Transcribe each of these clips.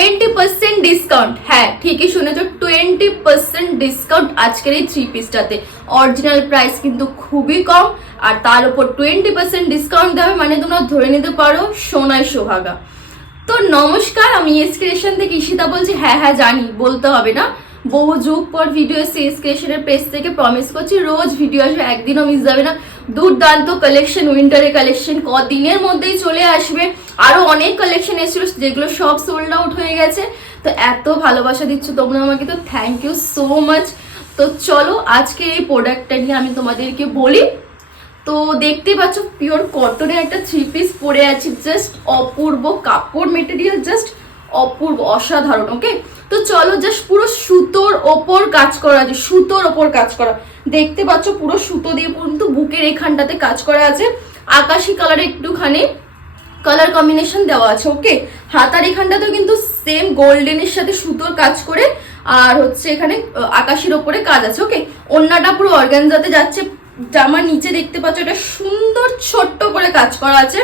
20% discount. হ্যাঁ ঠিকই শুনেছো, 20% ডিসকাউন্ট আজকের এই থ্রি পিসটাতে। অরিজিনাল প্রাইস কিন্তু খুবই কম, আর তার উপর 20% ডিসকাউন্ট দেবে, মানে তোমরা ধরে নিতে পারো সোনায় সোহাগা। তো নমস্কার, আমি এস ক্রিয়েশন থেকে ঈশিতা বলছি। হ্যাঁ জানি, বলতে হবে না, বহু যুগ পর ভিডিও এসে এস ক্রিয়েশনের পেজ থেকে প্রমিস করছি রোজ ভিডিও আসবে, একদিনও মিস যাবে না। দুর্দান্ত কালেকশন, উইন্টারের কালেকশন কদিনের মধ্যেই চলে আসবে। আরো অনেক কালেকশন এসেছিল যেগুলো সব সোল্ড আউট হয়ে গেছে। তো এত ভালোবাসা দিচ্ছ তোমরা আমাকে, তো থ্যাংক ইউ সো মাচ। তো চলো আজকে এই প্রোডাক্টটা নিয়ে আমি তোমাদেরকে বলি। তো দেখতে পাচ্ছ পিওর কটনের একটা থ্রি পিস পরে আছি, জাস্ট অপূর্ব কাপড়, মেটেরিয়াল জাস্ট অপূর্ব, অসাধারণ। ওকে, তো চলো জাস্ট পুরো সুতোর ওপর কাজ করা আছে, সুতোর ওপর কাজ করা। দেখতে পাচ্ছ পুরো সুতো দিয়ে কিন্তু বুকের এখানটাতে কাজ করা আছে, আকাশি কালারে একটুখানি কালার কম্বিনেশন দেওয়া আছে। ওকে, হাতার এখানটাতেও কিন্তু সেম গোল্ডেনের সাথে সুতোর কাজ করে, আর হচ্ছে এখানে আকাশের ওপরে কাজ আছে। ওকে, ওড়নাটা পুরো অর্গানজাতে যাচ্ছে। জামার নিচে দেখতে পাচ্ছ এটা সুন্দর ছোট্ট করে কাজ করা আছে,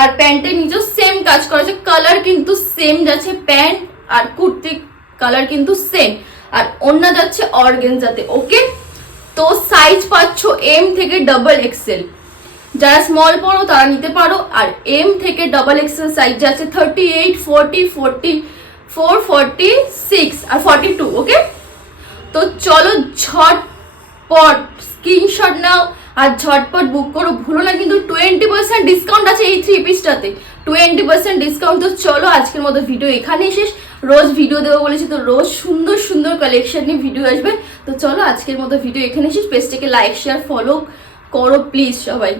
আর প্যান্টের নিচেও সেম কাজ করা আছে। কালার কিন্তু সেম যাচ্ছে, প্যান্ট আর কুর্তি কালার কিন্তু সেম, আর ওড়না যাচ্ছে অর্গানজাতে। ওকে, তো সাইজ পাচ্ছ এম থেকে ডাবল এক্সেল। যারা স্মল পড়ো তারা নিতে পারো, আর এম থেকে ডাবল এক্সেল সাইজ যাচ্ছে 38, 40, 44, 46 আর 42। ওকে, তো চলো ঝটপট স্ক্রিনশট নাও আর ঝটপট বুক করো। ভুলো না কিন্তু 20% ডিসকাউন্ট আছে এই থ্রি পিসটাতে, 20% ডিসকাউন্ট। তো চলো আজকের মতো ভিডিও এখানেই শেষ। রোজ ভিডিও দেবো বলেছি, তো রোজ সুন্দর সুন্দর কালেকশন নিয়ে ভিডিও আসবে। তো চলো আজকের মতো ভিডিও এখানে শেষ। পেজটাকে লাইক শেয়ার ফলো করো প্লিজ সবাই।